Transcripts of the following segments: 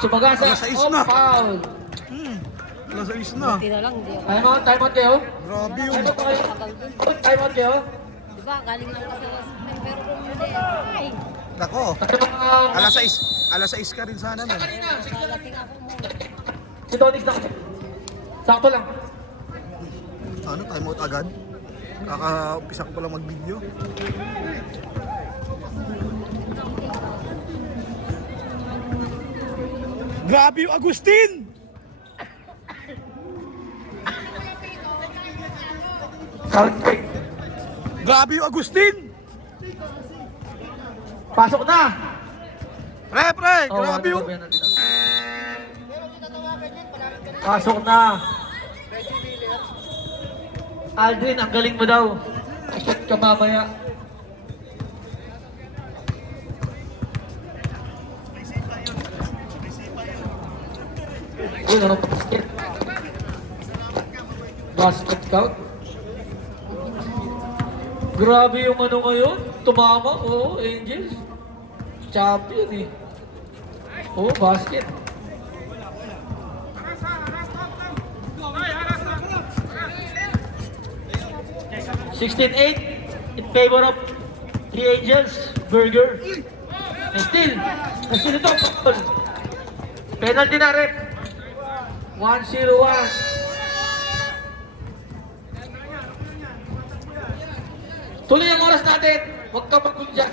Sumagasa. Alas 6 Oh, na. foul. Alas 6 na. Buti na lang, hindi ako. Time out kayo. Grabe yun. Time out kayo. Tagal dun. Time out kayo. Diba, galing lang kasi sa hospital, pero kung hindi, ay, Nako. Um, Alas 6 ka rin sana nun. kalasing ako muna. Si Tonix na. Sakto lang. Ano, time out agad? Kaka-umpisa ko palang mag-video. Grabe yung Agustin! Counting. Grabe yung Agustin! Pasok na. Pre! Oh, Grabe yung... Pasok na. Aldrin, ang galing mo daw. Shot ka mamaya. Uy, ano basket? Basket count? Grabe yung ano ngayon. Tumama. Oo, Angels. Champion eh. Oo, basket. (16-8) in favor of the Angels. Burger. And still ito. Penalty na rep. 1-0-1. Tuloy ang oras natin. Huwag ka magkulja.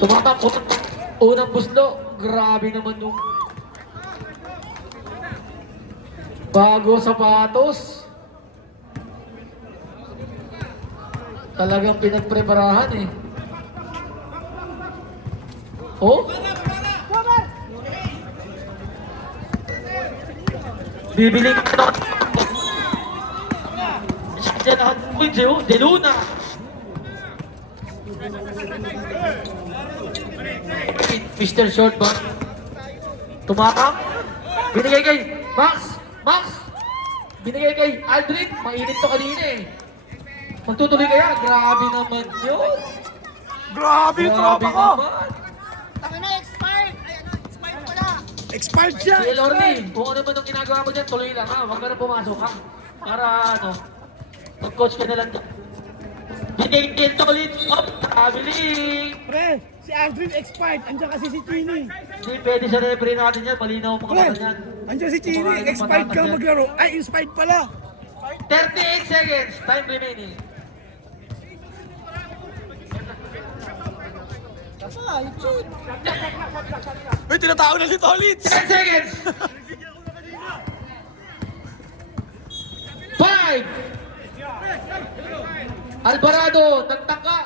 Tumatak. Unang buslo. Grabe naman yung bago sapatos. Talagang pinagpreparahan eh. Oh? Bibili ka ito. Siya lahat points eh. De Luna. Mr. Short ba? Tumakam. Binigay kay Max. Binigay kay Aldrin. Mainit to kanina eh. Magtutuloy kaya? Grabe naman yun. Grabe yung tropa ko! Tangina, expired! Ay, ano, expired pala! Expired siya! Si Lorny, kung ano man yung ginagawa mo dyan, tuloy lang ha. Huwag ka na pumasok ha. Para ano, mag-coach ka na lang dyan. Binigay din to ulit. Oh, nakabili. Pre, si Aldrin expired. Andiyan kasi si Chini. Hindi pwede sa referee natin yan. Malinaw ang mga Pre, mata yan. andiyan si Chini. Expired ka maglaro. Ay, inspired pala. 38 seconds. Time remaining. Uy, tinatawag na si Tolitz. 10 seconds. 5. Alvarado, nagtangka.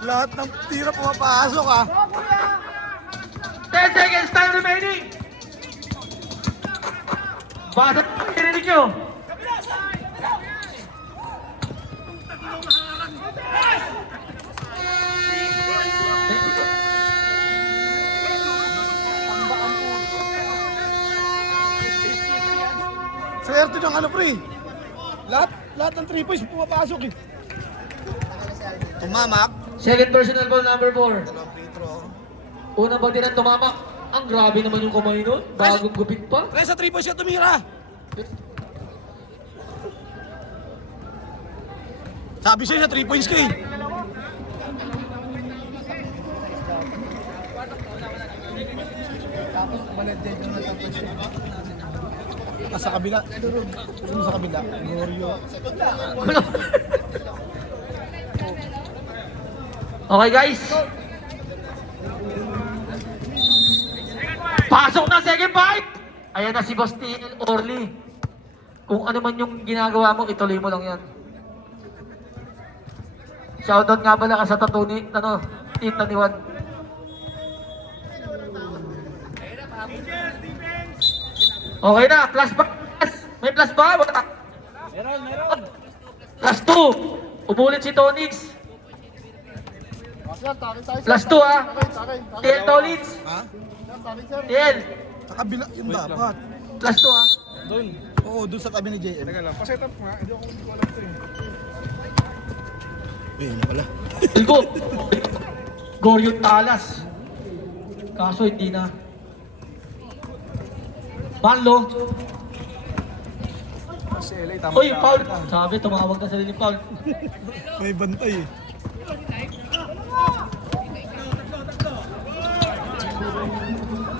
Lahat ng tira pumapasok ah. 10 seconds. Time remaining. Basta narinig nyo. Swerte ng ano pre. Lahat ng 3 points pumapasok eh. Tumamak. Second personal ball number 4. Dalawang free throw. Unang bati ng tumamak. Ang grabe naman yung kamay nun. Bagong gupit pa. Pre, sa 3 points siya tumira. Sabi siya sa 3 points ka eh. Sa kabila. Sino sa kabila? Glorio. Okay guys. Pasok na second fight. Ayan na si Boss TL Orly. Kung ano man yung ginagawa mo, ituloy mo lang yan. Shoutout nga pala ka sa tattoo ni, team na ni Juan. Okay na, plus ba? May plus ba? Wala. Meron. Plus 2. Umulit si Tonix. Plus 2 ah. TL Tonix. Ha? TL. Sa kabila yung dapat. Plus 2 ah. Doon. Oo, doon sa tabi ni JM. Teka lang, paset up nga. Hindi ko alam ito eh. Ayun na pala. Ilgo! Goryo Talas. Kaso hindi na. Marlo. Si LA, tama. Uy, foul! Sabi, tumawag na sarili foul. May bantay eh.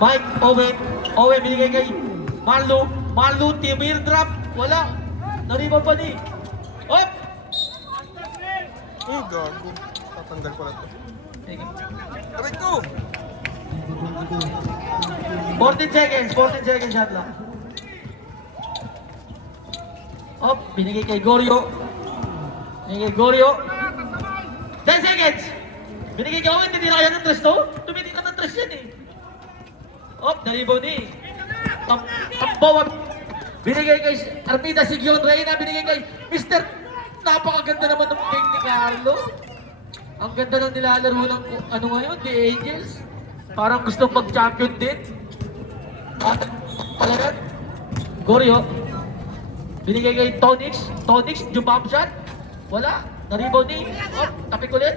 Mike, Owen. Owen, binigay kay Marlo. Marlo, Timir drop. Wala. Nariba pa ni. Hop! Uy, gago. Tatanggal ko na to. Sige. Aray ko! 14 seconds. 14 seconds shot lang. Hop, binigay kay Goryo. Binigay kay Goryo. 10 seconds! Binigay kay Owen, hindi na kaya ng tres to? Tumitin ka ng tres yan eh. Hop, naribaw ni. Tambawag. Binigay kay Armida Sigyon Reyna. Binigay kay Mr. Napakaganda naman ng ping ni Carlo. Ang ganda ng nilalaro ng ano ngayon, The Angels. Parang gustong mag-champion din. At palagan. Goryo. Binigay kay Tonix. Tonix, jump shot. Wala. Naribaw ni. Hop, tapik ulit.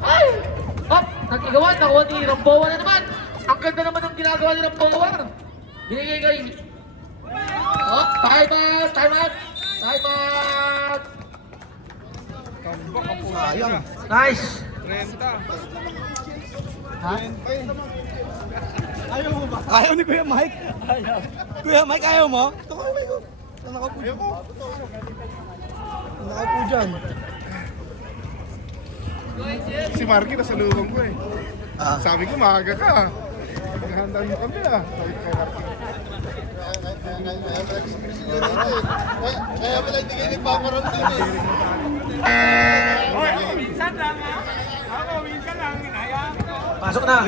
Ay! Hop, nagkagawa. Nakuha ni Ramboa na naman. Ang ganda naman ng ginagawa ni Ramboa. Binigay kay... Hop, time out! Time out! Time out! Sayang. Nice! 30. Ha? Ayaw mo ba? Ayaw ni Kuya Mike. Ayaw. Kuya Mike, ayaw mo? Ito ko, Mike. Saan nakaupo? Ayaw ko. Saan nakaupo dyan? Si Marky nasa lubang ko eh. Ah. Sabi ko maaga ka. Paghandaan mo kami ah. Sabi ko kay Marky. Kaya pala hindi kayo ni Papa Ron din eh. Minsan lang ha. Ako, minsan lang. Hinayaan ko. Pasok na!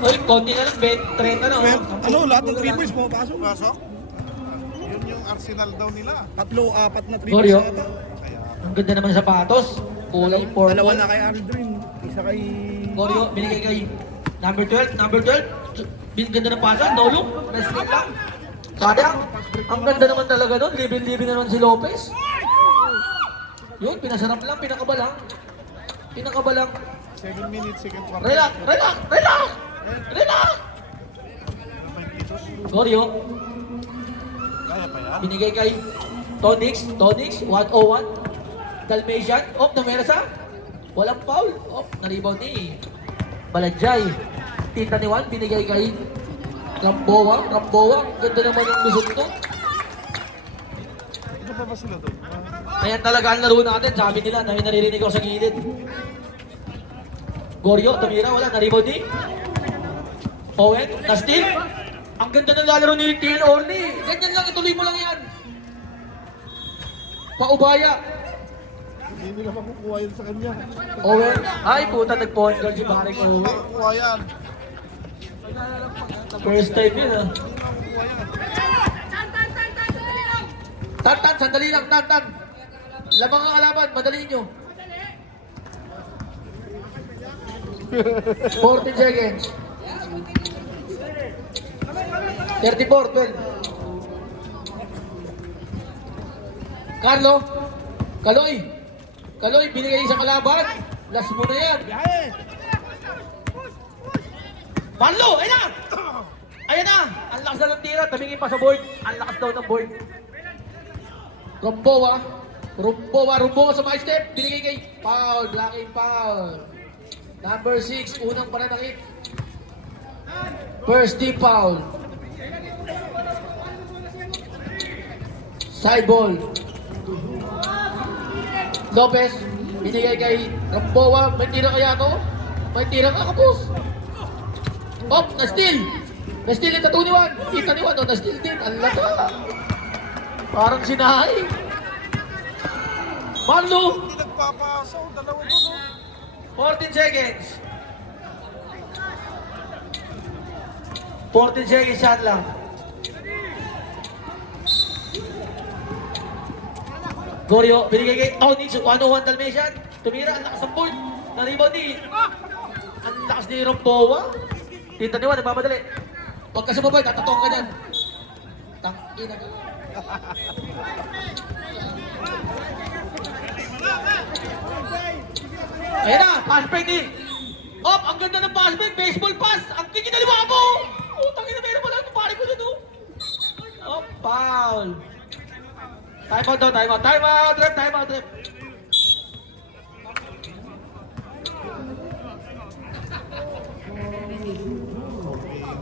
Uy, konti na lang, 30 na. Ano, lahat ng 3 points pumapasok. Pasok? Yun yung arsenal daw nila. Tatlo, apat na 3 Goryo. points ata. Ang ganda naman sa sapatos. Kulay purple. Dalawa na kay Aldrin. Isa kay... Goryo, binigay kay number 12. Number 12. Ganda ng pasa, no look. Wrestling lang. Sayang. Ang ganda naman talaga nun. Libin-libin na nun si Lopez. Yun, pinasarap lang, pinakabalang. Pinakabalang. 7 minutes, second quarter. Relax, relax, relax! Relax! Goryo, Kaya pa yan? binigay kay Tonix, 101. Dalmatian, namerasa. Walang foul. Naribaw ni Baladjay. Tinta ni Juan, binigay kay Ramboa. Ganda naman yung lusog to. Ano pa ba sila doon? Ayan talaga ang laro natin. Sabi nila, na naririnig ako sa gilid. Goryo, tumira, wala. Naribaw ni Owen, na-steal. Ang ganda ng lalaro ni Tiel Orly. Ganyan lang, ituloy mo lang yan. Paubaya. Hindi nila makukuha yun sa kanya. Owen, ay puta, nag-point guard si Barry Owen. Makukuha yan. First time yun ah. Tan, sandali lang, tan. Lamang ang kalaban, madali nyo. 14 seconds. 34, 12. Carlo, Kaloy, binigay sa kalaban. Last mo na yan. Marlo, ayun na! Ayun na! Ang lakas na ng tira, tabingin pa sa board. Ang lakas daw ng board. Rumboa sa my step. Binigay kay foul, blocking foul. Number 6, unang pananakit. First team foul. Side ball. Lopez, binigay kay Ramboa. May tira kaya to? May tira ka, kapos. Na-steal. Na-steal yung tattoo ni Juan. Kita ni Juan, na-steal din. Ang lata. Parang sinahay. Marlo, Hindi nagpapasaw. Dalawa doon. 14 seconds. 14 seconds shot lang. Goryo, binigay kay Tony, 101 Dalmatian. Tumira, ang lakas ng board. Na-rebound ni. Ang lakas ni Ramboa. Tinta ni Juan, nagmamadali. Huwag ka sumabay, tatatong ka dyan. Tangina. Ayan na, pass break ni. Op, ang ganda ng pass break, baseball pass. Ang kikinaliwa mo. Tangina, meron pala yung pare ko dun, oh. Oh, foul. Time out daw, time out. Time out, ref, time out, ref.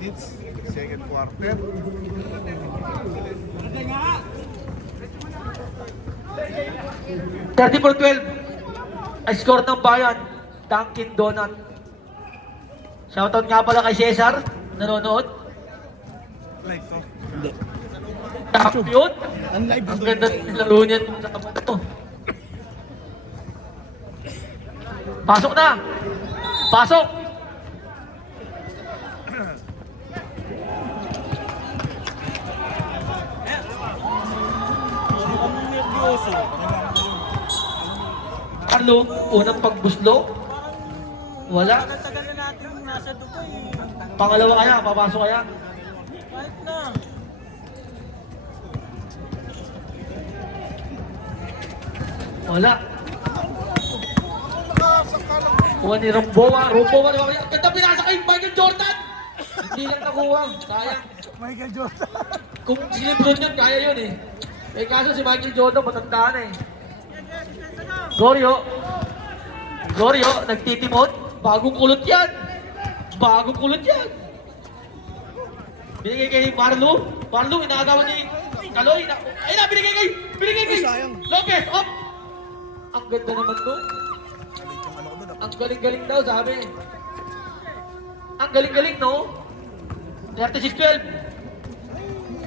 Minutes, second quarter. 30-12. Ay score ng bayan. Dunkin Donut. Shoutout nga pala kay Cesar. Nanonood. Live to. Hindi. Champion. Ang live Ang to. ganda ng laro niyan sa tapat to. Pasok na. Pasok. Carlo, unang pagbuslo. Wala. Tagal na natin nasa Dubai. Pangalawa kaya, papasok kaya. Kahit na. Wala. Kuha ni Romboa. Romboa, di ba? Ganda pinasa kay Michael Jordan. Hindi lang nakuha. Sayang. Michael Jordan. Kung si Lebron yun, kaya yun eh. Eh kaso si Michael Jordan, matanda na eh. Gorio. Gorio, nagtitimot. Bagong kulot yan. Bagong kulot yan. Binigay kay Marlo. Marlo, inaagawan ni Kaloy. Ayun na, binigay kay Ay, sayang. Lopez. Op! Ang ganda naman doon. Ang galing-galing daw, sabi. Ang galing-galing, no? 36-12.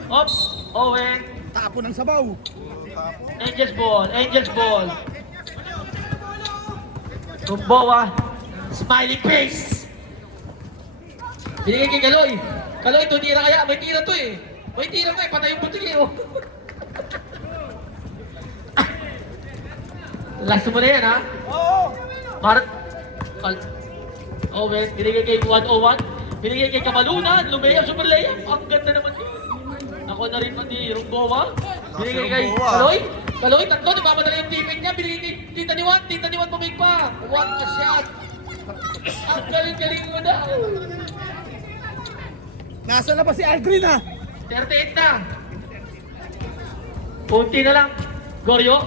Ops, Owen. Tapo ng sabaw. Angels ball, Angels ball. Rumboa. Smiling face. Binigay kay Kaloy. Kaloy, ito tira kaya. May tira to eh. May tira ka eh. Patay yung butik eh. Oh. Last mo na yan ha. Oo. Owen, binigay kay 101. Binigay kay Kamalunan. Lumea, super layup. Ang ganda naman yun. Ako na rin pati Rumboa. Binigay kay Kaloy. Kaloy, tatlo. Di ba madala yung teammate niya? Binigay kay Tita Niwan. Tita Niwan pumig pa. One a shot. Ang galing-galing mo daw. Nasa na ba si Aldrin ha? 38 na. Kunti na lang. Goryo.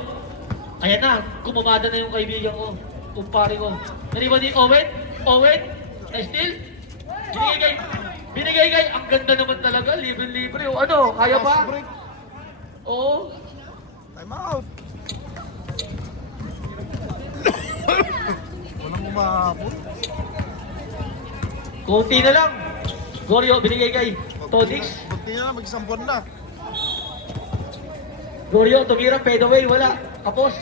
Ayan na. Kumamada na yung kaibigan ko. Kumpare ko. Nariba ni Owen. Owen. Steal. Binigay kay. Ang ganda naman talaga. Libre-libre. O ano? Kaya pa? Oo. Time out. Walang umahapon. Kunti na lang. Goryo. Binigay kay Todix. Buti na lang, mag-isang buwan na. Goryo. Tumira. Pedaway. Wala. Tapos.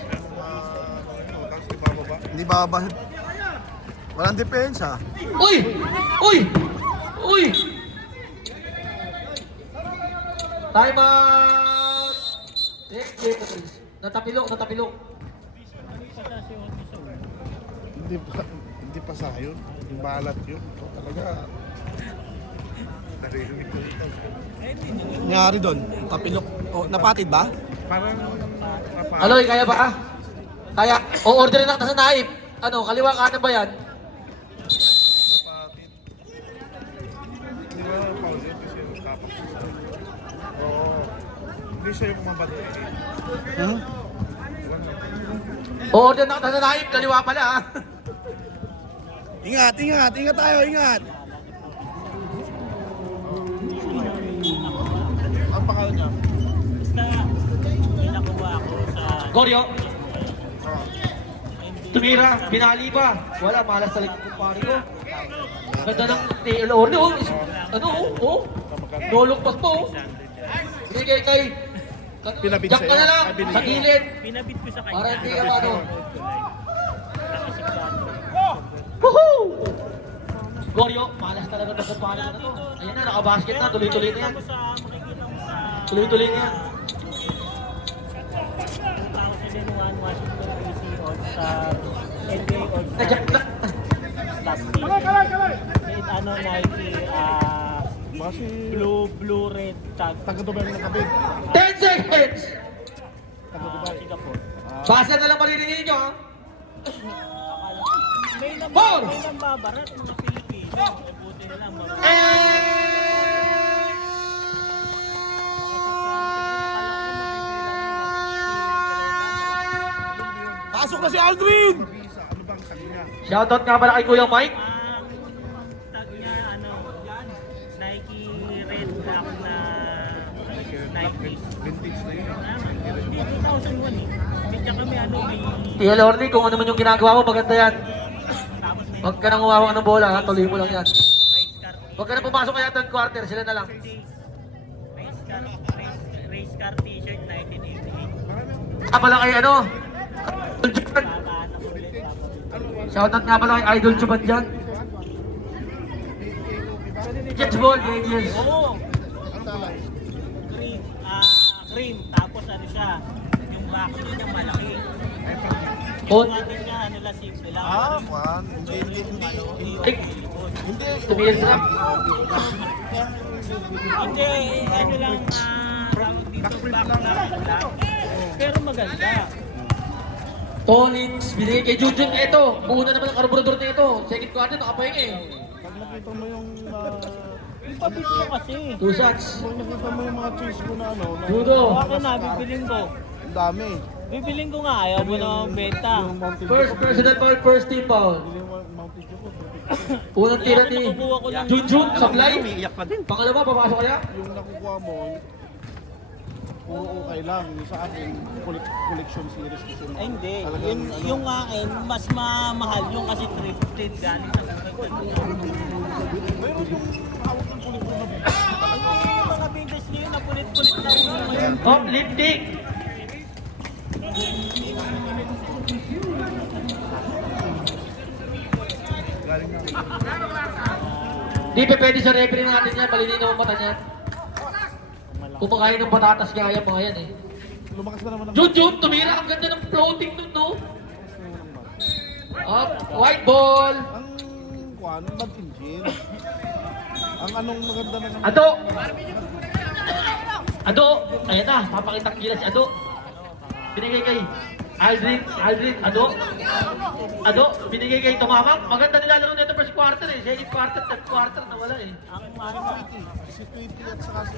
Tapos ibababa. Hindi ba? Walang depensa. Uy! Uy! Uy! Time out! Natapilok, natapilok. Hindi pa sa yun. Yung balat yun. Ito talaga. Narinig ko ito. Nangyari doon. Tapilok. Oh, napatid ba? Parang napaka. Aloy, kaya ba ah? Kaya, o-order na sa naip. Ano, kaliwa kanan ba yan? Napatid. Hindi ba Paul yun? Kasi yung tapak siya. Oo. Hindi siya yung kumabati. Hmm? O-order na sa naip, kaliwa pala ah. Ingat, ingat. Ingat tayo, ingat. Ang pangalan niya? Basta, may nakuha ako sa... Goryo, Oo. tumira, pinali pa. Wala, malas talaga yung kumpare ko. Ganda ng order, oh. Ano, oh. Dolok pas to, oh. Binigay kay... Pinabit Jack ka sa'yo? na lang, Ah, binigay. sa gilid. Pinabit ko sa kanya. Para hindi ka ano. Nakasip ko ano. Woohoo! Goryo, malas talaga ng kumpare ko na to. Ayan na, nakabasket na, tuloy-tuloy na yan. Tapos sa makikita ko sa Tuloy-tuloy na yan. 2001 Washington DC All-Star NBA All-Star Jack na. last year. With ano, Nike Base, Blue, red, tag. taga-Dubai ng kabit. 10 seconds! Singapore. Basa na lang maririnig nyo, ha? May Four! nambabarat mga Pilipino. Eh, buti na lang. Pasok na si Aldrin! Visa, ano bang sabi niya? Shoutout nga pala kay Kuya Mike. Tag niya, Nike red black na Nike. Vintage na yun. Hindi, 2001 eh. Hindi kami may... Tia Lordy, kung ano man yung ginagawa mo, maganda yan. Tapos may Huwag ka nang umawak ng bola, ha? Tuloy mo lang yan. race car. Huwag ka nang pumasok kaya third quarter, sila na lang. Race car t-shirt 1988. Pala kay ano? Idol Chuban. Shoutout nga pala kay Idol Chuban dyan. Jets ball, yes. Oo. Cream. Cream. Tapos ano siya, yung bracket niya malaki. Hot. Yung atin niya, simple lang. Juan. Ay, tumingin na. Hindi, ano lang, tawag dito, background lang. Pero maganda. Tolins, binigay kay Jujun. Ito, buo na naman ang karburador na ito. Second quarter, nakapahinga eh. Pag nakita mo yung, Yung pabit ko kasi. 2 shots. pag nakita mo yung mga cheese ko na ano, na, Judo. Akin na, bibiling ko. ang dami. Bibiling ko nga, ayaw mo na benta. Yung Mountain First personal foul, first team foul. Yung Mountain Dew ko, Unang tira ni Nakukuha ko lang. Junjun, sablay. Pangalawa, papasok kaya? yung nakukuha mo, puro okay lang. Yung sa akin, collection series kasi. Ay hindi, Talagang, yung akin, mas mamahal yung kasi thrifted galing sa yung mga vintage ngayon na pulit-pulit na ulo ngayon. Oh, lifting. Di pa pwede sa referee natin yan, malinaw ang mata niya. Kumakain ng patatas kaya mga yan eh. lumakas na naman ang Junjun, tumira, ang ganda ng floating nun, no? Up, white ball. ang kwan, bad engine. Ang anong maganda na naman. Ado! Ado! Ayan na, papakita kila si Ado. Binigay kay Aldrin, Ado. Ado, binigay kay Tumamang. Maganda nilalaro nito first quarter eh. Second quarter, third quarter, nawala eh. Ang ano, Si Tweety at saka si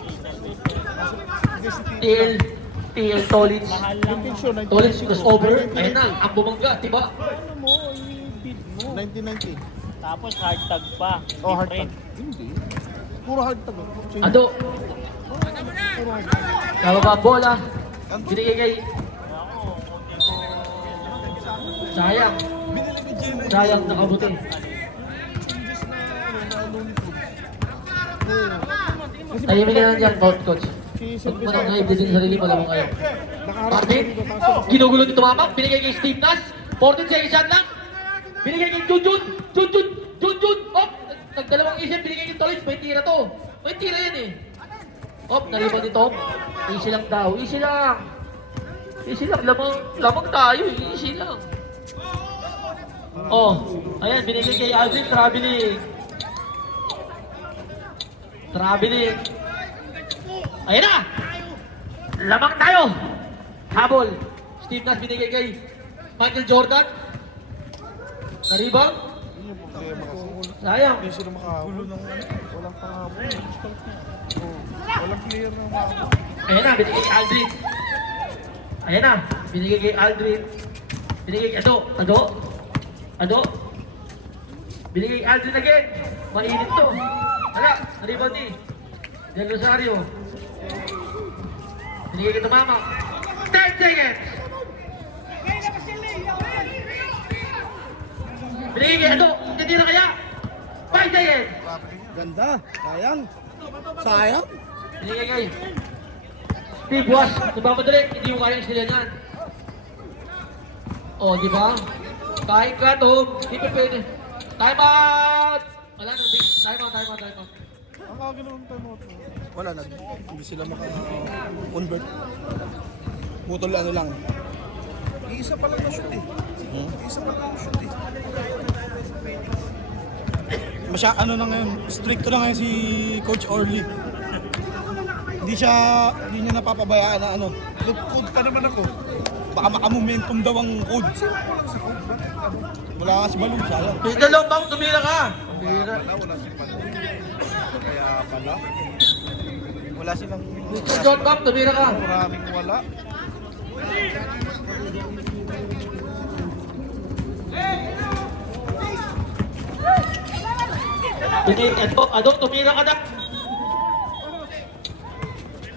TL Tolins. mahal lang. Tolins, was over. Ayan na, ang bumangga, diba? Ano mo, i-bid mo. 1990. Tapos hard tag pa. Oh, hard Different. tag. Hindi. Puro hard tag. Ado. Kababa ang bola. Binigay kay... Sayang. Sayang nakabuti. Tahimik na lang dyan, coach. Huwag mo nang naibigin sa sarili mo, lamang kayo. Marvin, ginugulo ni Tumamang, binigay kay Steve Nash, 14 seconds shot lang. Binigay kay Junjun, hop! Nagdalawang isip, binigay kay Tolins, may tira to. May tira yan eh. Hop, naliban ni Tom. Easy lang daw, easy lang. Easy lang, lamang tayo, easy lang. Oh, ayan, binigay kay Aldrin, traveling. Ayan na! Lamang tayo! Habol. Steve Nash binigay kay Michael Jordan. Naribang. Yun yung problema kasi. Sayang. Hindi sila makahabol ng walang panghabol. Oh, walang player na makahabol. Ayan na, binigay kay Aldrin. Ayan na, binigay kay Aldrin. Binigay kay Ado. Binigay kay Aldrin again. Mainit to. Hala, naribang ni Del Rosario. Binigay kay Tumama. 10 seconds! Binigay kay Ado. Hindi na kaya? 5 seconds! Ganda. Sayang. Binigay kay Steve Wash. Nagmamadali. Hindi mo kayang sila niyan. O, di ba? Kahit ka to, hindi pa pwede. Time out! Wala na, time out. Ang kaganoon time out. Wala na. Hindi sila maka-convert. Putol ano lang. Iisa pa lang na shoot eh. Iisa pa lang na shoot eh. ano na ngayon, stricto na ngayon si Coach Orly. Hindi niya napapabayaan na ano. Code pa naman ako. Baka makamomentum daw ang code. Wala nga si Balong, sayang. Mr. Lombang, tumira ka. Tumira. Wala si Palo. Kaya pala, Wala silang... Mr. John Bang, tumira ka. maraming wala. Adong, tumira ka na.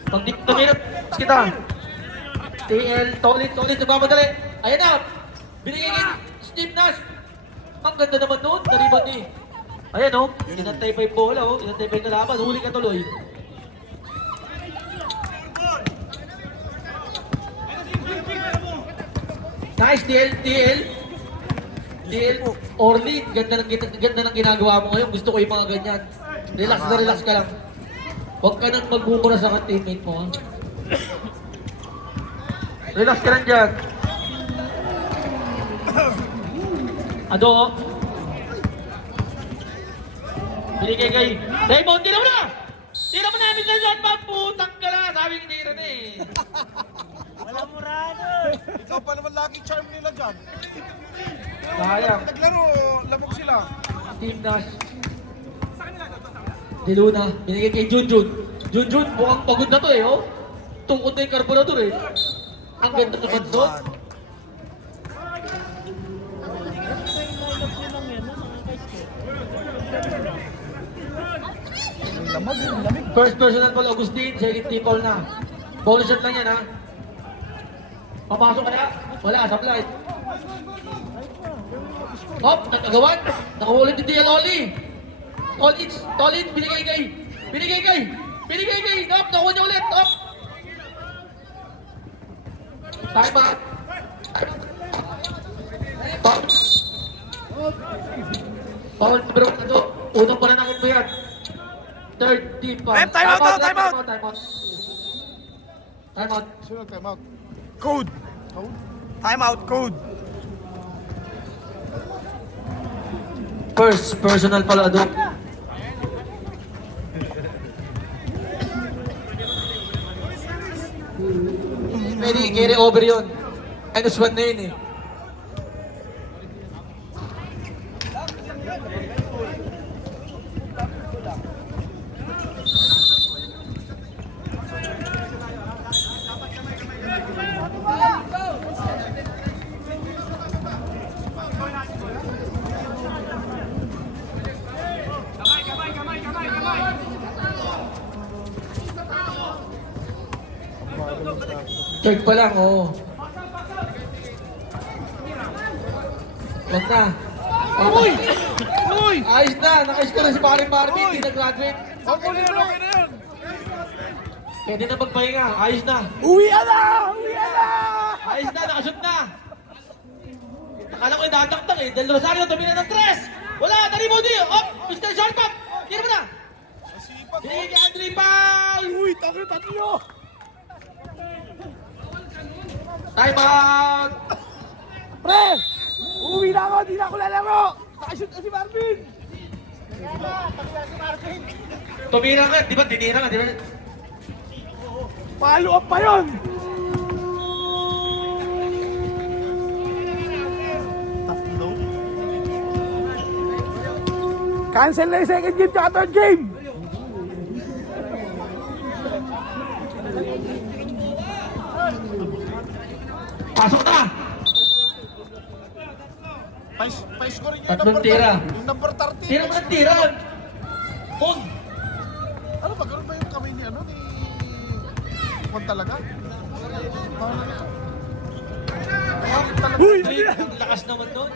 Pag di tumira, kita. TL, tolit, nagmamadali. Ayan na. Binigay kay Steve Nash. Ang ganda naman nun. Nariban ni. Ayan o. Inantay pa yung bola o. Inantay pa yung kalaban. Huli ka tuloy. Nice, TL. Orly, ganda ng ginagawa mo ngayon. Gusto ko yung mga ganyan. Relax ka lang. Huwag ka nang magmumura sa teammate mo. Ha? Relax ka lang dyan. Ado. Binigay kay Raymond, tira mo na! Tira mo namin sa shot pa! Putang ka na! Sabi ni tira na eh. Wala murado. Ikaw pa naman lucky charm nila dyan. Sayang. Naglaro, lamok sila. Team Nash. Di Luna, binigay kay Junjun. Junjun, mukhang pagod na to eh, oh. Tungkod na yung carburetor eh. Ang ganda naman to. First personal ball, Agustin. Second team ball na. Bonus shot lang yan, ha. Papasok ka na. Wala, supply. Hop, natagawan. Nakuulit ni DL Oli. Tolit, binigay kay. Hop, nakuha niya ulit. Hop. Time out. Foul number 1 na to. Unang pananakot mo yan. Third team pa. Time out. Sino time out? Code. Time out, code. First personal pala doon. Pwede carry over yun. Minus 1 na yun eh. Third pa lang, oo. Wag na. Uy! Ayos na, naka-ayos ko na si Paring Barbie, hindi na-graduate. Okay na yan. Pwede na magpahinga, ayos na. Uwi na! Ayos na, nakashoot na. Akala ko yung dataktak eh. Del Rosario, tumina ng 3. Wala, Daribodi. Op, Mr. Shortcut. Tira mo na. Binigay kay Andre Pal. Uy, tatlo! Time out. Pre! Uwi na ako, di na ako lalaro! Nakashoot na si Marvin! Tumira ka, di ba? Tinira ka, di ba? Follow up pa yun! Tatlo. Cancel na yung second game tsaka third game! Pasok na. Pa-score niyo yung Tatlong number tira. 30. Yung number 30. Tira mo ng tira. Pon. Ano ba? Ganun ba yung kamay ni ano? Ni... Kung talaga? Uy! Ang lakas naman doon.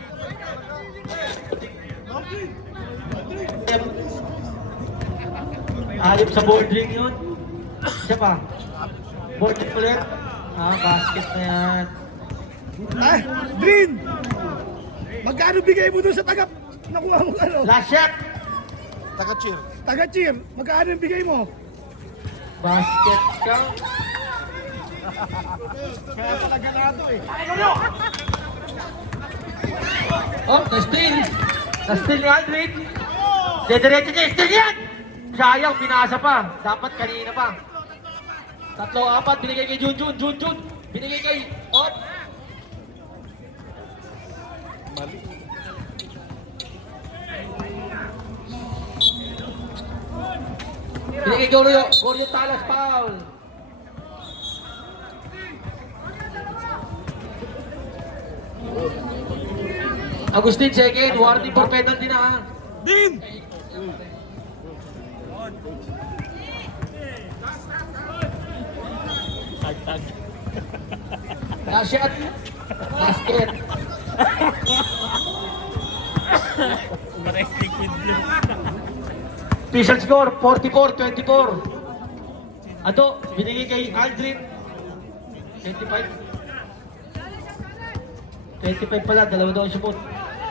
Ayop sa board ring yun. Siya pa. Board ring ulit. Basket na yan. Ah, Green! Magkano bigay mo doon sa tagap? Nakuha mo ano? Last shot. Taga-cheer. Taga-cheer, magkano yung bigay mo? Basket count. Kaya talaga na ito eh. Oh, na-steal. Na-steal ni Aldrin. Diretso niya, steal yan! Sayang, pinasa pa. Dapat kanina pa. 3-4, binigay kay Junjun. Junjun, binigay kay Ot. Mali. Binigay kay Gorio. Gorio Talas, foul. Agustin, second. Warning for penalty na ha. Din! Tag-tag. Last shot. Basket. Wrestling with you. Official score, 44-24. Ato, binigay kay Aldrin. 25. 25 pala, dalawa daw ang sumot.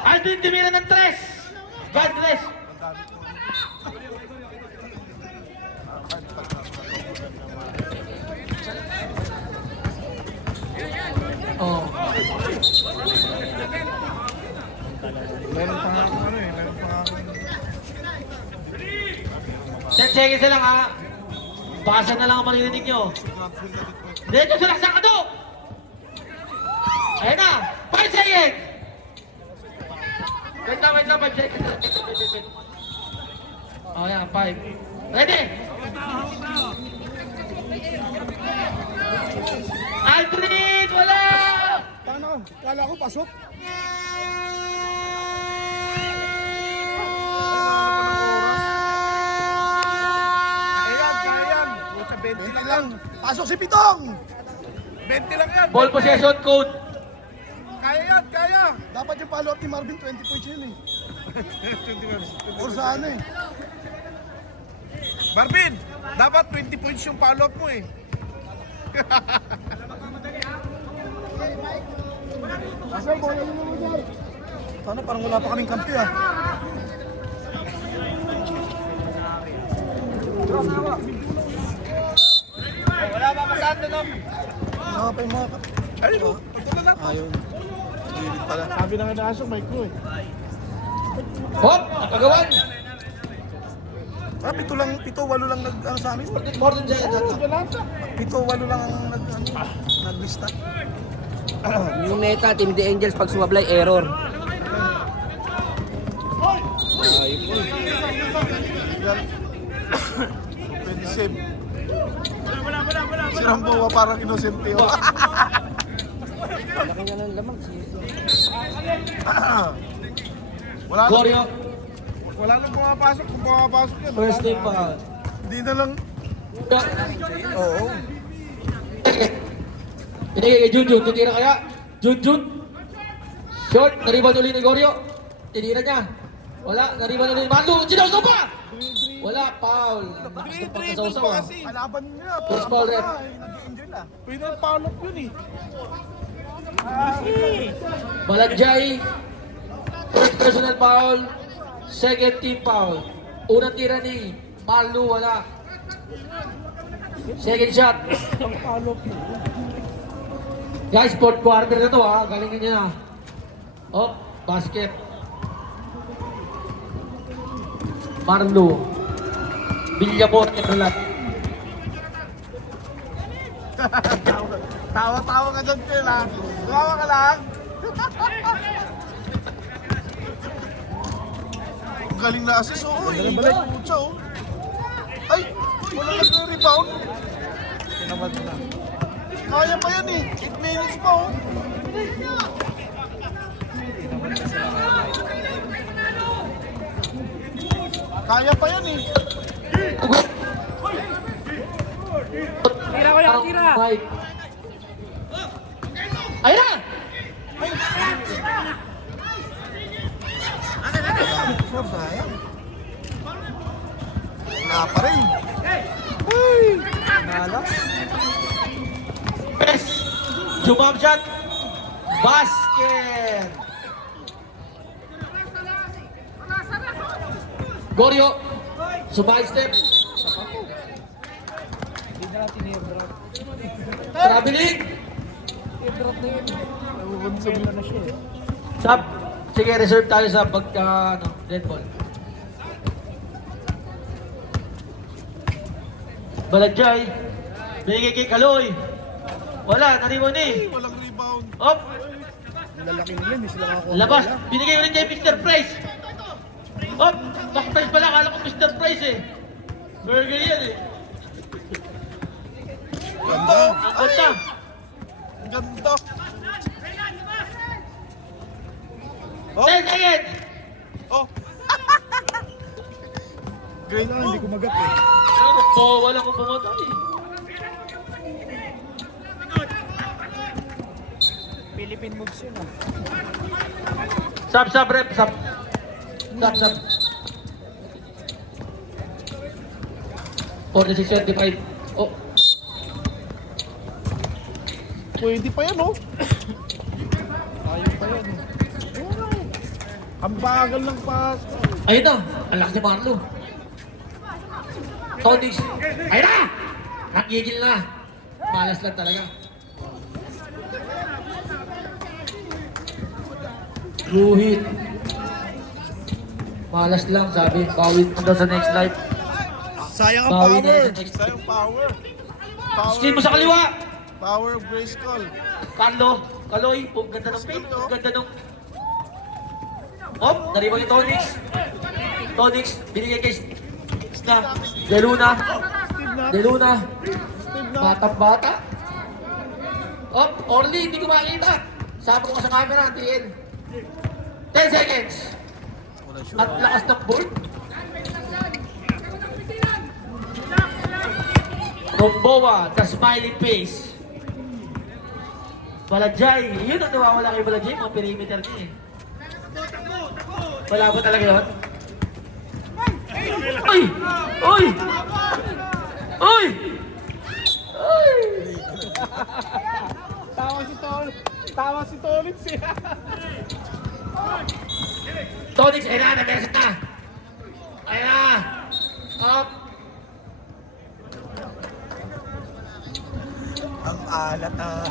Aldrin, tumira ng 3. God bless. Oh. Meron pa nga akong ano eh. Meron pa nga akong... 10 seconds na lang ha. Basa na lang ang maririnig nyo. Dito sa laksa ka to! Ayan na! 5 seconds! Wait lang, 5 seconds. Wait. Oh, yan, 5. Ready? Aldrin! Wala! Paano? Kala ko pasok. Kaya yan. Puta, 20 lang yan. Pasok si Pitong! 20 lang yan. Ball possession code. Kaya yan, kaya. Dapat yung follow-up ni Marvin, 20 points yun eh. Or sa ano eh. Marvin, dapat 20 points yung follow-up mo eh. Asa, bola nyo naman dyan. Sana parang wala pa kaming kampi ah. Wala pa masaan doon. Mga pa yung mga... Ayun, ito na lang. Ayun. Gilid pala. Sabi na nga naasok, may crew eh. Hop! Nakagawan! Ah, pito, walo lang nag, ano sa amin? More than seconds. Pito, walo lang ang naglista. Yung meta, Team The Angels, pag sumablay, error. Pwede save. Si Rambo parang inosente oh. Laki nga ng lamang. Wala na. Gorio, Wala nang pumapasok. Kung pumapasok yan. first name pa. Hindi na lang. Oo. Binigay kay Junjun, titira kaya? Junjun. Short, nariban ulit ni Gorio. Tinira niya. Wala, nariban ulit ni Malu. Sinawsaw pa! Wala, foul. Dribble pa kasi. Kalaban niya. First ball, ref. Nag-enjoy na. Pwede yung follow-up yun eh. Balanjay. First personal foul. Second team foul. Unang tira ni Malu, wala. Second shot. Guys, fourth quarter na to ha. Galingin niya na. Oh, basket. Marlo. Bilyabot at Rolat. Tawa-tawa ka dyan, Phil ha. Tawa ka lang. Ang galing na assist. Oo, balik. Pucha oh. Ay, wala nagre-rebound. Kaya pa yan eh. 8 minutes pa oh. Kaya pa yan eh. Tira ko lang, tira! Ayun na! Sure, sayang. Wala pa rin. Uy! Nalas. Best! Jump shot! Basket! Gorio! Sumay step! Traveling! Sab, sige, reserve tayo sa pagka, red ball. Balajay. Binigay kay Kaloy. Wala, nariwan eh. Walang rebound. Op, Lalaki nila, hindi sila nakakuha. labas. Binigay ulit kay Mr. Price. Op, Mac Price pala. Akala ko Mr. Price eh. Burger yan eh. Ganda. Ang ganda. Ganda. Oh, 10 seconds. oh. Great Wala, hindi kumagat eh. Ano po, wala kong pumatay. Philippine moves yun ah. Sub, rep, sub. Sub. 46-25. Oh, Pwede pa yan, oh. Ayaw pa yan. Ang bagal ng pass. ayun na. Ang lakas ni Marlo. Tonix. Ayun na! Nakigil na. Malas lang talaga. Luhit. Malas lang, sabi. Bawit mo daw sa next life. Sayang ang Bawi na power. sa next life. Sayang power. Power. Screen mo sa kaliwa. Power of Grayskull. Carlo, Kaloy, ang ganda ng paint, ang ganda ng... Oh, nariwan yung Tonix. Tonix, binigay kay Sna. De Luna. Batang bata. Oh, Orly, hindi ko makita. Sabi ko sa camera, tiin. 10 seconds. At lakas ng board. Romboa, the smiley face. Balajay, yun ang nawawala kay Balajay, mga perimeter niya eh. Wala ba talaga yun? Uy! Uy! Uy! Uy! Tawa si Tolitz eh. Tonix, ayun na, nag-reset na! Ayun na! Up! Ang alat ah.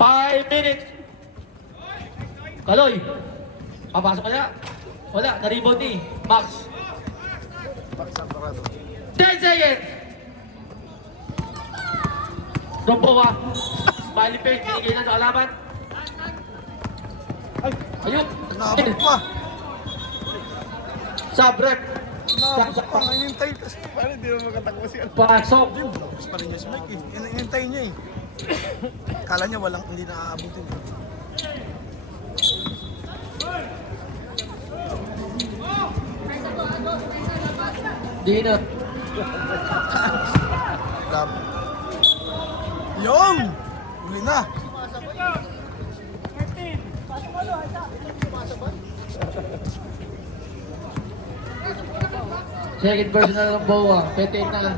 5 minutes! Kaloy! Papasok kaya? Wala, na-rebound ni Max. 10 seconds! Romboa. Smiley face, binigay lang sa kalaban. Ayun! Nabot pa. Sub-rep. Nabot pa. Hinintay kasi. Paano hindi mo makatakbo siya? Pasok. Tapos pa rin niya si Mike eh. Hinintay niya eh. Kala niya walang hindi naaabutin. Di na. Grabe. Yung! Uli na. Second personal ng Boa. 28 na lang.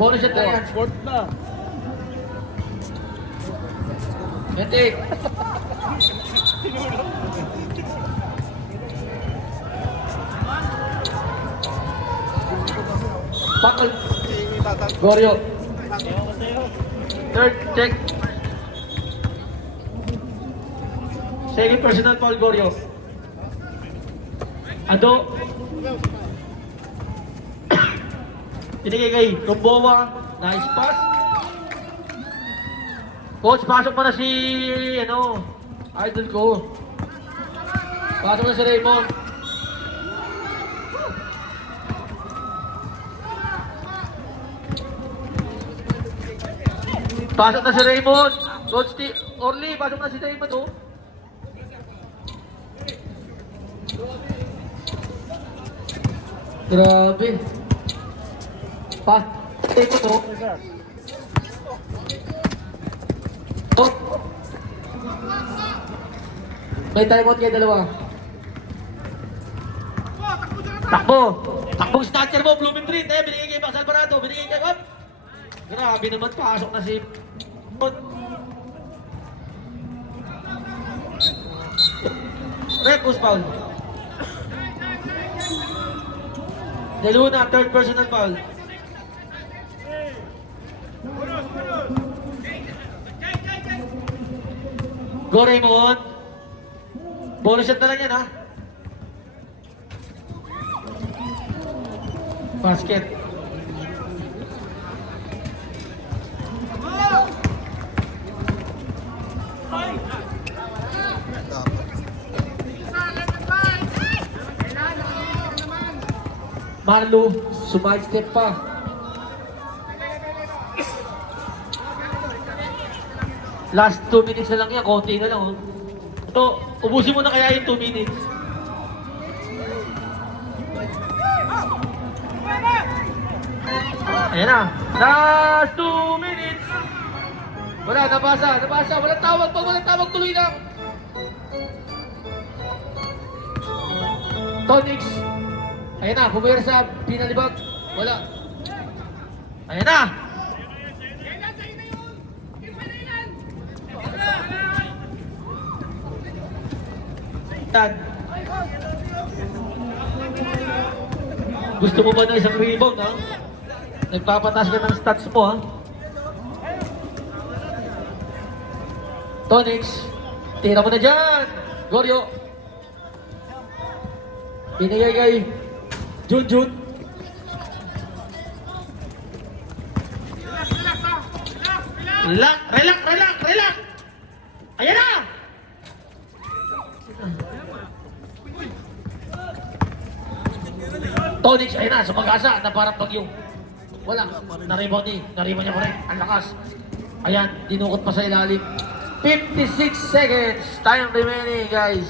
Bonus shot na yan. Sport na. 28. Pakal. Goryo. Third check. Second personal foul Goryo. Ado. Pinigay kay Romboa. Nice pass. Coach, pasok mo na si, idol ko. Pasok na si Raymond. Pasok na si Raymond. Coach Orly, pasok na si Raymond, oh. Grabe. Raymond, oh. Oh. May timeout kayo dalawa. Takbo! Takbong snatcher mo, Blumentritt. Binigay kay Max Alvarado. Binigay kay Wap. Grabe naman, pasok na si... Repos foul. De Luna, third personal foul. Go Raymond. Bonus shot na lang yan ha. Basket. Marlo, sumide-step pa. Last 2 minutes na lang yan, konti na lang. Oh. Ito, ubusin mo na kaya yung 2 minutes. Ayan na. Last 2 minutes. Wala, nabasa. Walang tawag. Pag walang tawag, tuloy lang. Tonix. Ayan na, bumira sa pinalibag. Wala. Ayan na. Yan. Gusto mo ba na isang rebound, ha? Nagpapataas ka ng stats mo, ha? Tonix, tira mo na dyan! Goryo! Pinigay kay Junjun. Relax! Ayan na! Tonix, ayun na, sa pag-asa, na parang bagyo. Wala, na-rebound niya pa rin, ang lakas. Ayan, dinukot pa sa ilalim. 56 seconds, time remaining, guys.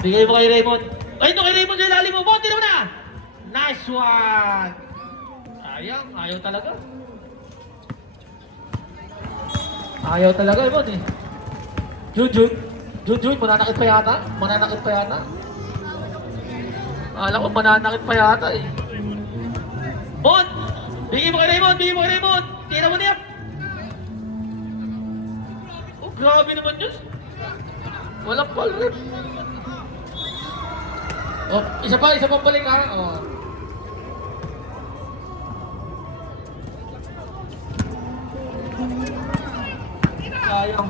Bigay mo kay Raymond. Ay, ito kay Raymond sa ilalim mo, bote naman na! Nice one! Sayang, ayaw talaga. Ayaw talaga, Raymond eh. Junjun, mananakit pa yata. Alam ko, mananakit pa yata eh. Mon! Bigay mo kay Raymond! Tira mo niya! Oh, grabe naman yun. Walang ball rin. Oh, isa pa balik ha. Oh. Sayang.